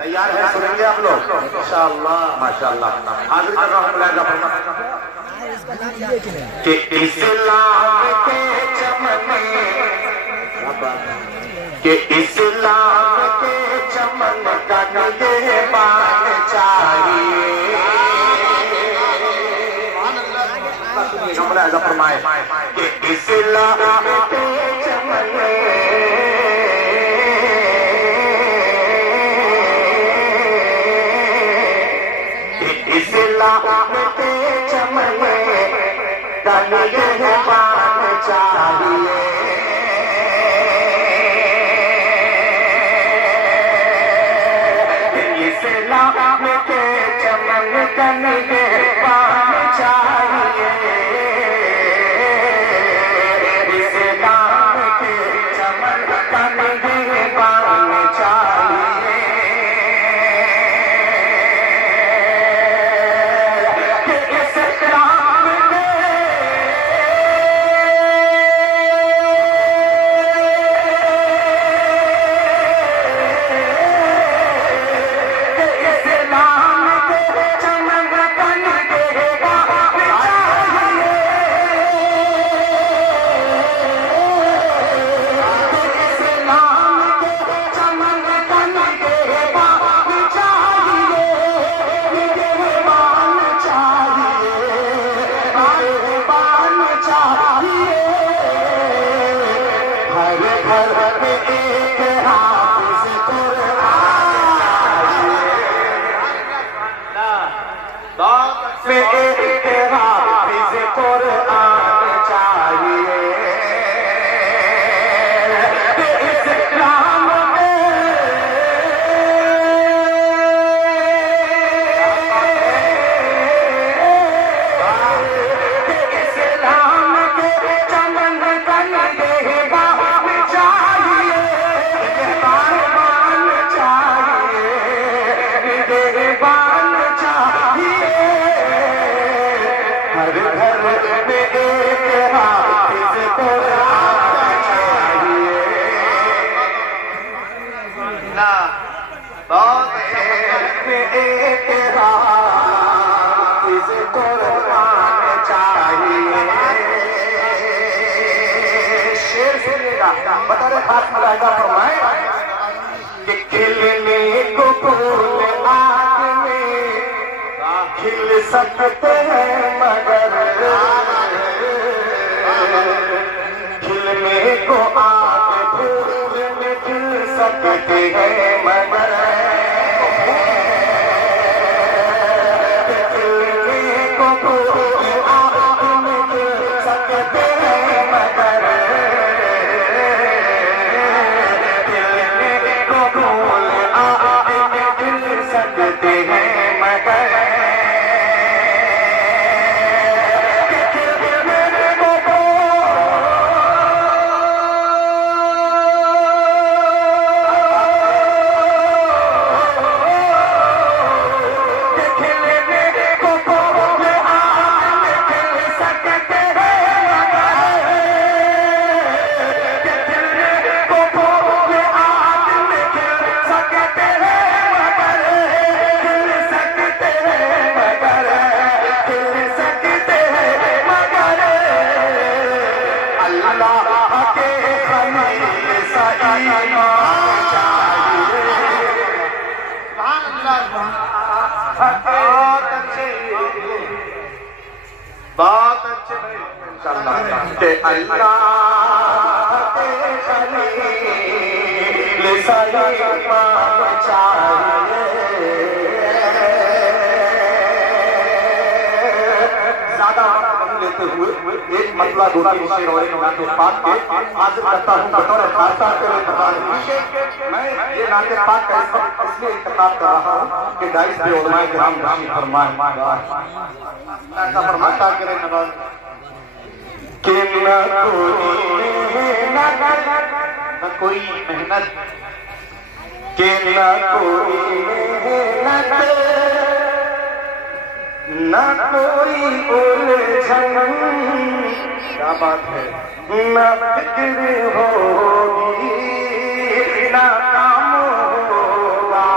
तैयार है? सुनेंगे आप लोग इंशाअल्लाह माशाअल्लाह। हाजिर कर रहा हूँ मुलाहिजा फरमाएं कि इस्लाम के चमन में, कि इस्लाम के चमन का निगहबान चाहिए। मुलाहिजा फरमाएं कि इस्लाम के चमन में, इस्लाम के चमन का निगहबान चाहिए। इस्लाम के चमन का निगहबान चाहिए। इस्लाम के चमन का निगहबान चाहिए। बता रहे खास मुलाहिजा फरमाएं कि खिलने को फूल आग में खिल सकते हैं मगर, खिलने को आग फूल में खिल सकते हैं मगर, खिलने को फूल आग में खिल सकते हैं मगर, सकते हैं मगर, बहुत अच्छे के अल्लाह के खलील सलीमान चाहिए। ज्यादा नहीं लेते हुए एक मतलब दो तीन शेर और एक नाते पाक के हाजिर करता हूँ बतौर खासा मैं ये नाते पाक का इसलिए इंतखाब कर रहा हूँ कि डाइस पे उलमाए किराम नशीब फरमाए ऐसा फरमाता करे नवाज कि न कोई मेहनत के न कोई मेहनत न कोई उलझन, क्या बात है, न फिक्र होगी न काम होगा।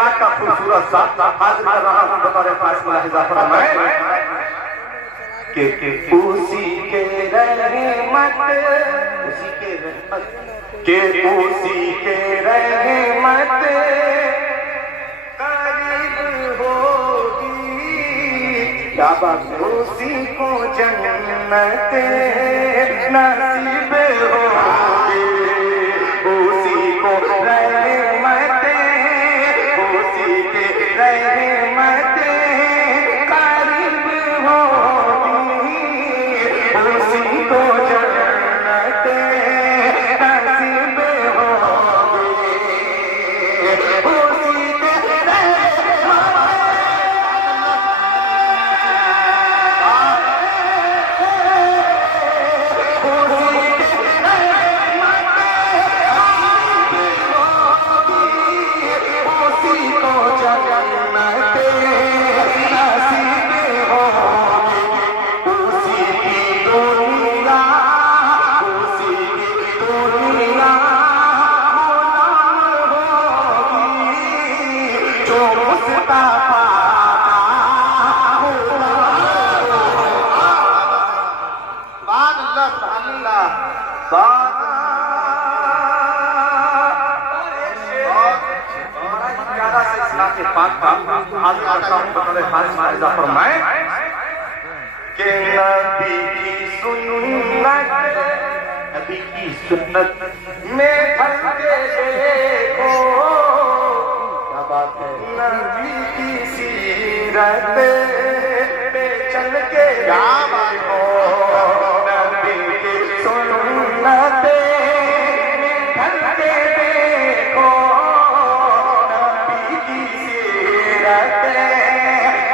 पाक का खूबसूरत सा हाजिर कर रहा हूँ बतौर खास मुलाहिजा फरमाएं कि उसी के रहमत करीब होगी क्या बात है उसी को जन्नत नसीब होगी उसी को रहमत उसी के रहमत करीब होगी उसी को जन्नत नसीब होगी उसी के नबी की सुन्नत में ढल के देखो क्या बात है नबी की सीरत पे चल के क्या बात हो नबी की सुन्नत में ढल के देखो नबी की सीरत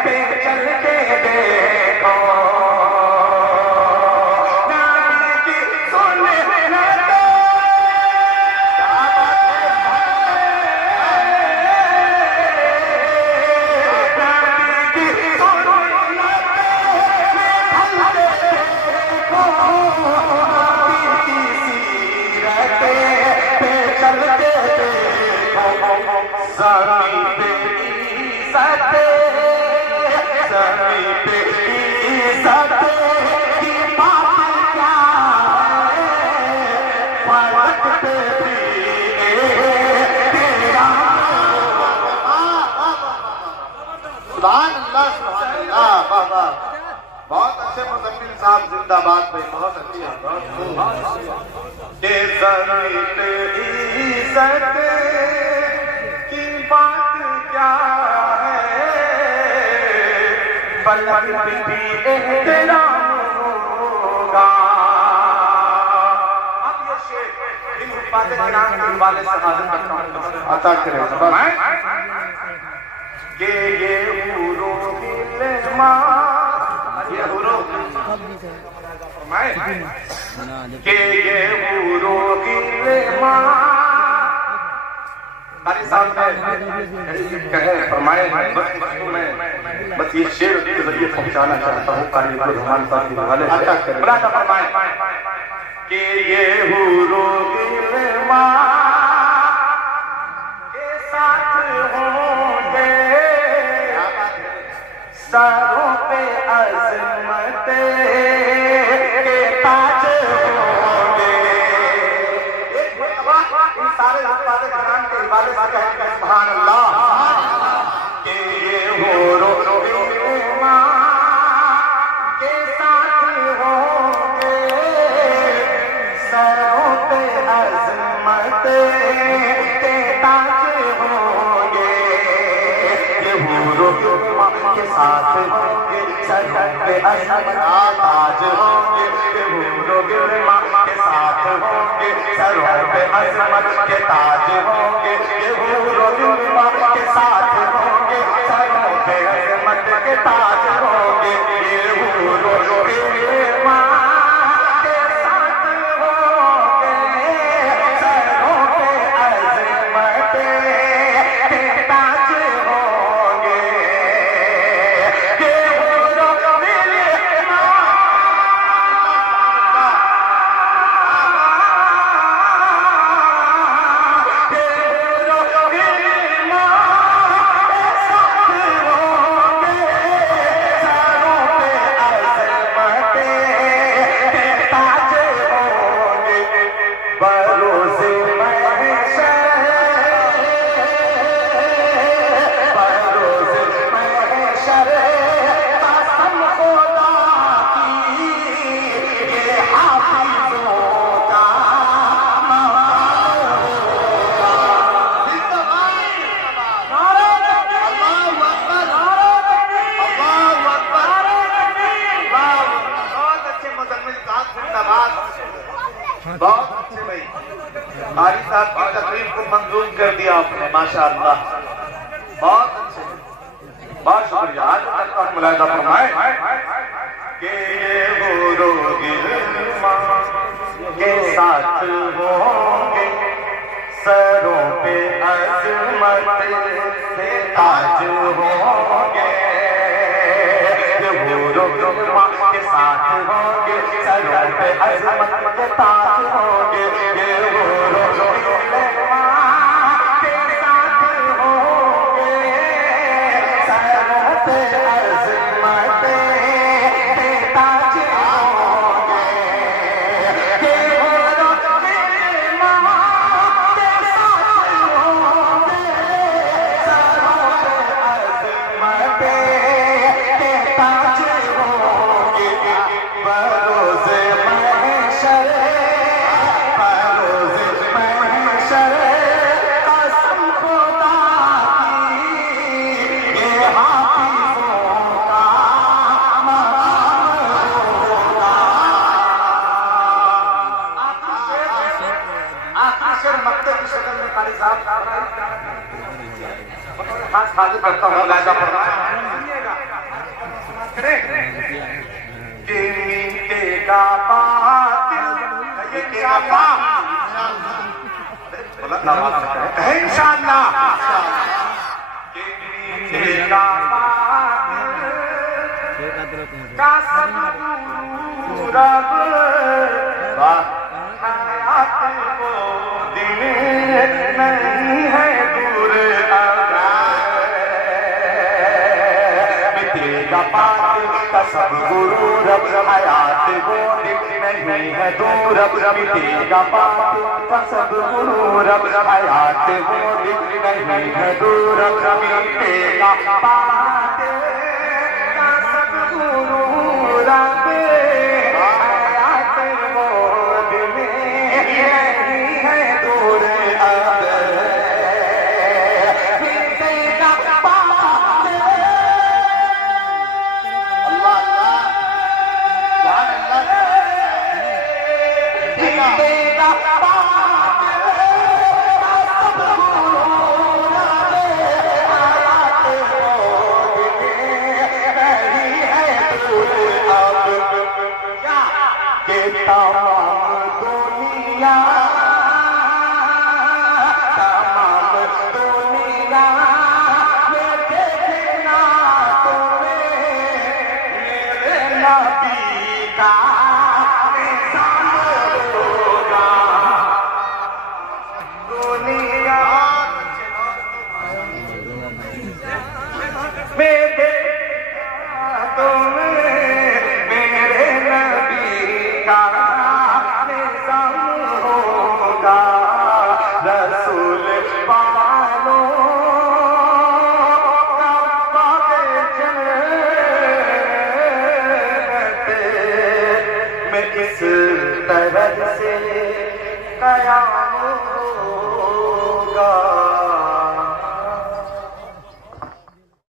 पे चल के देखो बहुत अच्छे मुज़म्मिल साहब जिंदाबाद भाई बहुत अच्छी इज्जत की बात क्या है पलक भी एहतराम होगा अब ये शेर इन बातें नाम के वाले से हाजिर करता हूं अता करें कि ये हुरो हिलमा ये हुरो कि ये हुरो हिलमा कारी साहब कहे फरमाए बस ये शेर के जरिए पहुंचाना चाहता हूँ कारी रहमान साहब के हवाले से बड़ा सा फरमाए कि ये हुरो हिलमा के साथ होंगे सरों पे अज़मत के ताज होंगे इन सारे अल्फाज़ कुरान के हवाले से कहकर सुभान अल्लाह कि ये हुरो हिलमा के साथ होंगे सरों पे अज़मत के ताज होंगे ये हुरो हिलमा के साथ होंगे सर पे अज़मत ताज होंगे ये हुरो हिलमा के साथ होंगे सर पे अज़मत के ताज होंगे ये हुरो हिलमा के साथ होंगे सर पे अज़मत के ताज होंगे ये हुरो हिलमा के साथ होंगे सरों पे अज़मत के ताज होंगे ये हुरो हिलमा के कारी साहब की तकरीर को मंजूर कर दिया आपने, माशाअल्लाह, बहुत अच्छे, बहुत शुक्रिया। आज तक का मुलाहिजा फरमाए कि वो रोगिल के साथ होंगे, सरों पे अज़मत के ताज होंगे, वो रोगिल के साथ होंगे, सरों पे अज़मत के ताज होंगे, वो रोगिल के साथ होंगे, सरों पे अज़मत के ताज होंगे, वो हाजिर करता हूँ लाजा पढ़ना नहीं है दूर का सब गुरु रब हयात वो नहीं है दूर, मिटेगा बात का सब गुरु रब हयात वो नहीं है दूर, मिटेगा बात का सब गुरु रब हयात वो नहीं है दूर। इस तरह से कयामत